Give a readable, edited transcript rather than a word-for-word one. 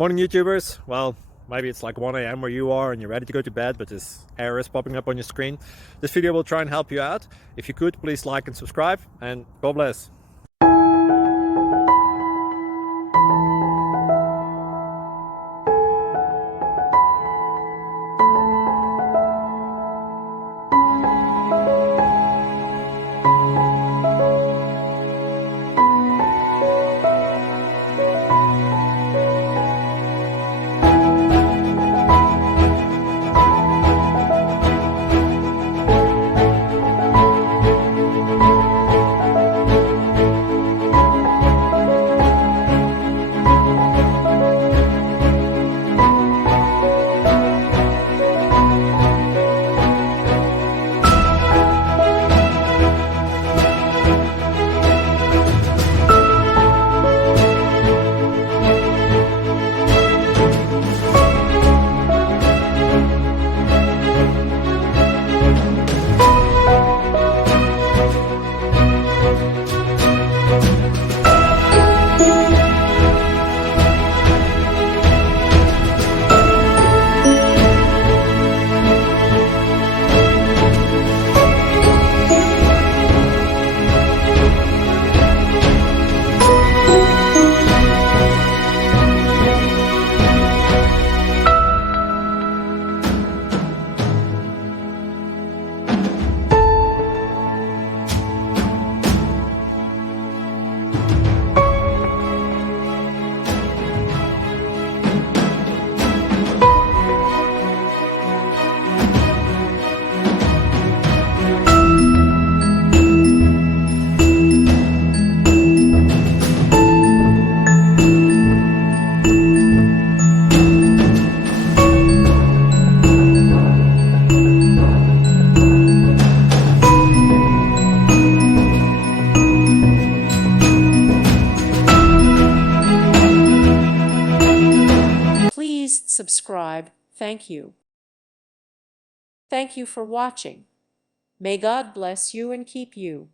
Morning YouTubers. Well, maybe it's like 1 a.m. where you are and you're ready to go to bed, but this error is popping up on your screen. This video will try and help you out. If you could, please like and subscribe, and God bless. Please subscribe. Thank you. Thank you for watching. May God bless you and keep you.